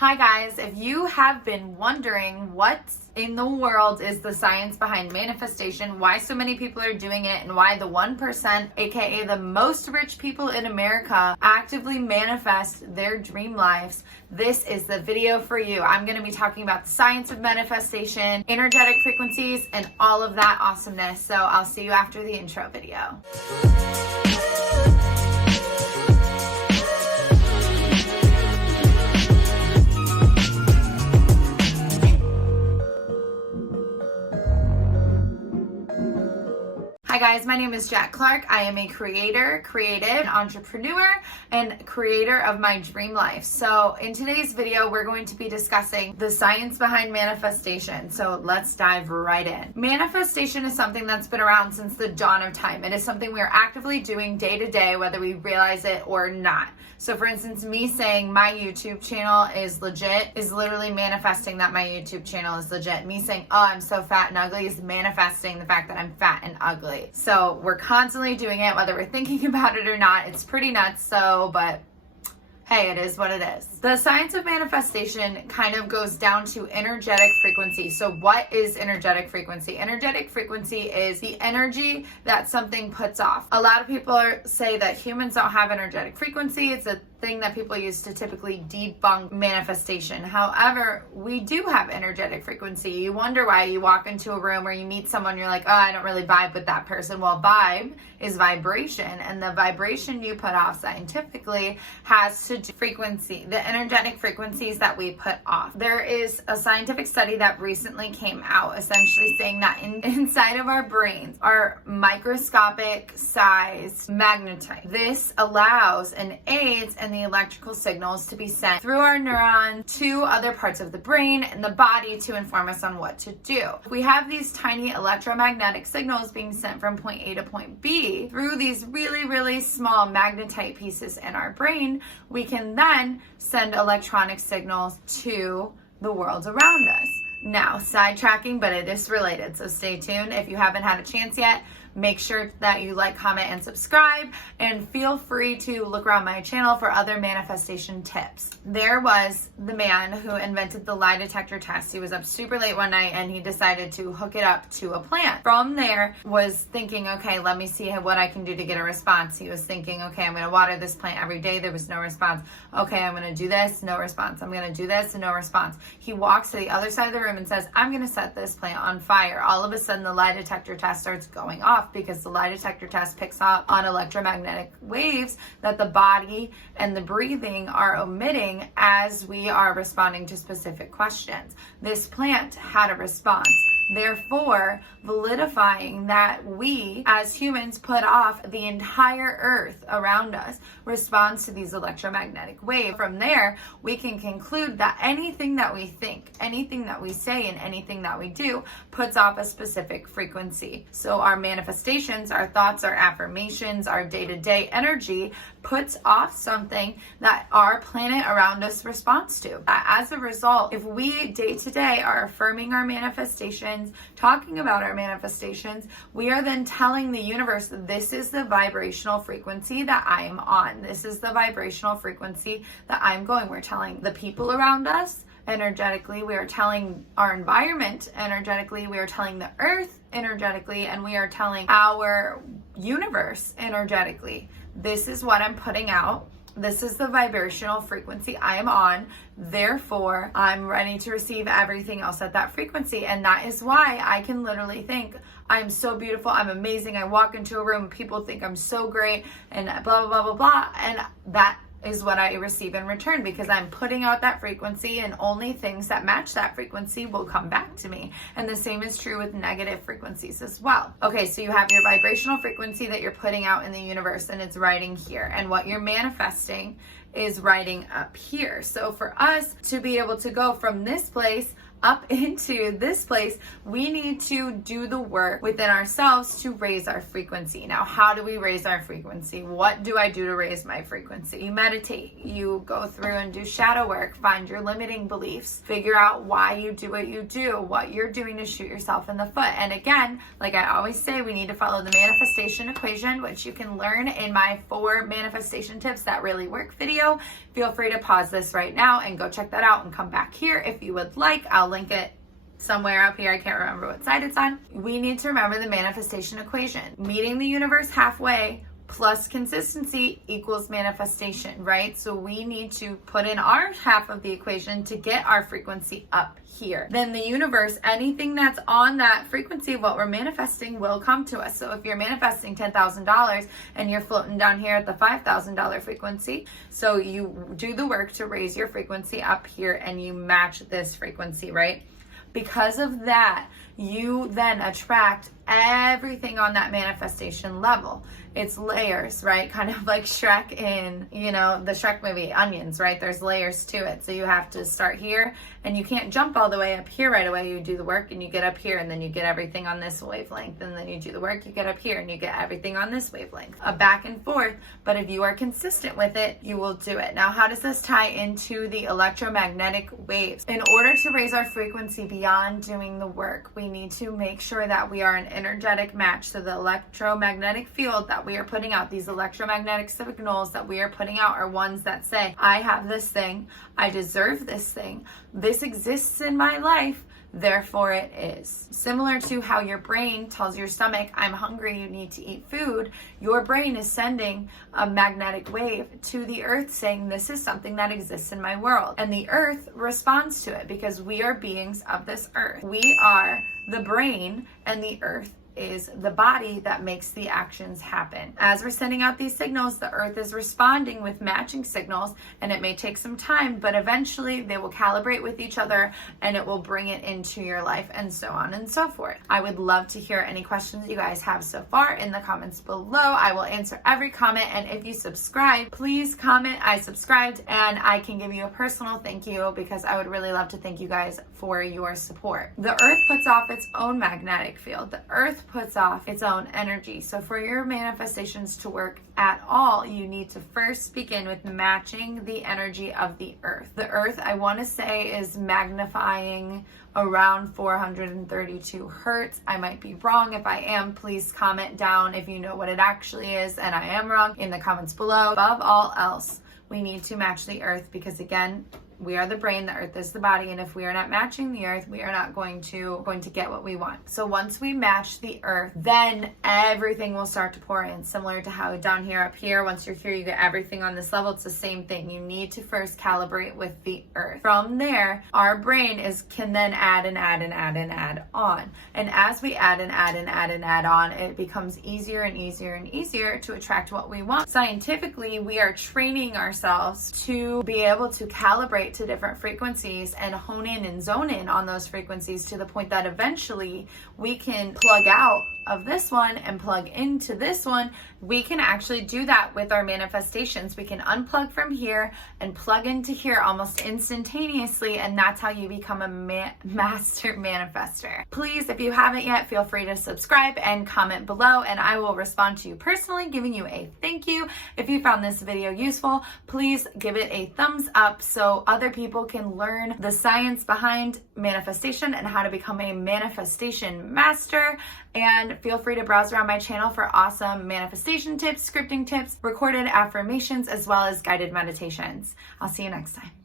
Hi guys, if you have been wondering what in the world is the science behind manifestation, why so many people are doing it, and why the 1%, aka the most rich people in America, actively manifest their dream lives, this is the video for you. I'm going to be talking about the science of manifestation, energetic frequencies, and all of that awesomeness. So I'll see you after the intro video. Hi guys, my name is Jacq Clark. I am a creator, creative, entrepreneur, and creator of my dream life. So in today's video, we're going to be discussing the science behind manifestation. So let's dive right in. Manifestation is something that's been around since the dawn of time. It is something we are actively doing day to day, whether we realize it or not. So for instance, me saying my YouTube channel is legit is literally manifesting that my YouTube channel is legit. Me saying, oh, I'm so fat and ugly is manifesting the fact that I'm fat and ugly. So we're constantly doing it, whether we're thinking about it or not. It's pretty nuts, but hey, it is what it is. The science of manifestation kind of goes down to energetic frequency. So what is energetic frequency? Energetic frequency is the energy that something puts off. A lot of people say that humans don't have energetic frequency. It's a thing that people use to typically debunk manifestation. However, we do have energetic frequency. You wonder why you walk into a room or you meet someone, you're like, oh, I don't really vibe with that person. Well, vibe is vibration, and the vibration you put off scientifically has to do frequency, the energetic frequencies that we put off. There is a scientific study that recently came out essentially saying that inside of our brains are microscopic sized magnetite. This allows and aids in the electrical signals to be sent through our neurons to other parts of the brain and the body to inform us on what to do. We have these tiny electromagnetic signals being sent from point A to point B through these really, really small magnetite pieces in our brain. We can then send electronic signals to the world around us. Now, sidetracking, but it is related, so stay tuned. If you haven't had a chance yet, make sure that you like, comment, and subscribe, and feel free to look around my channel for other manifestation tips. There was the man who invented the lie detector test. He was up super late one night and he decided to hook it up to a plant. From there, was thinking, okay, let me see what I can do to get a response. He was thinking, okay, I'm going to water this plant every day. There was no response. Okay, I'm going to do this, no response. I'm going to do this, no response. He walks to the other side of the room and says, I'm going to set this plant on fire. All of a sudden, the lie detector test starts going off, because the lie detector test picks up on electromagnetic waves that the body and the breathing are emitting as we are responding to specific questions. This plant had a response, therefore validifying that we as humans put off the entire earth around us responds to these electromagnetic waves. From there, we can conclude that anything that we think, anything that we say, and anything that we do puts off a specific frequency. So our manifestations, our thoughts, our affirmations, our day-to-day energy puts off something that our planet around us responds to. As a result, if we day-to-day are affirming our manifestations, talking about our manifestations, we are then telling the universe, this is the vibrational frequency that I am on. This is the vibrational frequency that I'm going. We're telling the people around us energetically, we are telling our environment energetically, we are telling the earth energetically, and we are telling our universe energetically. This is what I'm putting out. This is the vibrational frequency I am on. Therefore, I'm ready to receive everything else at that frequency. And that is why I can literally think, I'm so beautiful, I'm amazing. I walk into a room, people think I'm so great, and blah, blah, blah, blah, blah. And that is what I receive in return, because I'm putting out that frequency, and only things that match that frequency will come back to me. And the same is true with negative frequencies as well. Okay, so you have your vibrational frequency that you're putting out in the universe, and it's riding here. And what you're manifesting is riding up here. So for us to be able to go from this place up into this place, we need to do the work within ourselves to raise our frequency. Now, how do we raise our frequency? What do I do to raise my frequency? You meditate, you go through and do shadow work, find your limiting beliefs, figure out why you do what you do, what you're doing to shoot yourself in the foot. And again, like I always say, we need to follow the manifestation equation, which you can learn in my 4 manifestation tips that really work video. If feel free to pause this right now and go check that out and come back here if you would like. I'll link it somewhere up here. I can't remember what side it's on. We need to remember the manifestation equation. Meeting the universe halfway plus consistency equals manifestation, right? So we need to put in our half of the equation to get our frequency up here. Then the universe, anything that's on that frequency of what we're manifesting will come to us. So if you're manifesting $10,000 and you're floating down here at the $5,000 frequency, so you do the work to raise your frequency up here and you match this frequency, right? Because of that, you then attract everything on that manifestation level. It's layers, right? Kind of like Shrek in, the Shrek movie, Onions, right? There's layers to it. So you have to start here and you can't jump all the way up here right away. You do the work and you get up here and then you get everything on this wavelength. And then you do the work, you get up here and you get everything on this wavelength. A back and forth. But if you are consistent with it, you will do it. Now, how does this tie into the electromagnetic waves? In order to raise our frequency beyond doing the work, we need to make sure that we are an energetic match. So the electromagnetic field that we are putting out, these electromagnetic signals that we are putting out are ones that say, I have this thing, I deserve this thing, this exists in my life, therefore it is. Similar to how your brain tells your stomach, I'm hungry, you need to eat food, your brain is sending a magnetic wave to the earth saying, this is something that exists in my world. And the earth responds to it because we are beings of this earth. We are the brain and the earth is the body that makes the actions happen. As we're sending out these signals, the earth is responding with matching signals, and it may take some time, but eventually they will calibrate with each other and it will bring it into your life, and so on and so forth. I would love to hear any questions you guys have so far in the comments below. I will answer every comment, and if you subscribe, please comment I subscribed and I can give you a personal thank you because I would really love to thank you guys for your support. The earth puts off its own magnetic field. The earth puts off its own energy. So for your manifestations to work at all, you need to first begin with matching the energy of the earth. The earth, I want to say, is magnifying around 432 hertz. I might be wrong. If I am, please comment down if you know what it actually is and I am wrong in the comments below. Above all else, we need to match the earth because, again, we are the brain, the earth is the body, and if we are not matching the earth, we are not going to get what we want. So once we match the earth, then everything will start to pour in, similar to how down here, up here, once you're here, you get everything on this level. It's the same thing. You need to first calibrate with the earth. From there, our brain can then add and add and add and add on. And as we add and add and add and add on, it becomes easier and easier and easier to attract what we want. Scientifically, we are training ourselves to be able to calibrate to different frequencies and hone in and zone in on those frequencies to the point that eventually we can plug out of this one and plug into this one. We can actually do that with our manifestations. We can unplug from here and plug into here almost instantaneously, and that's how you become a master manifestor. Please, if you haven't yet, feel free to subscribe and comment below, and I will respond to you personally, giving you a thank you. If you found this video useful, please give it a thumbs up so other people can learn the science behind manifestation and how to become a manifestation master. And feel free to browse around my channel for awesome manifestation tips, scripting tips, recorded affirmations, as well as guided meditations. I'll see you next time.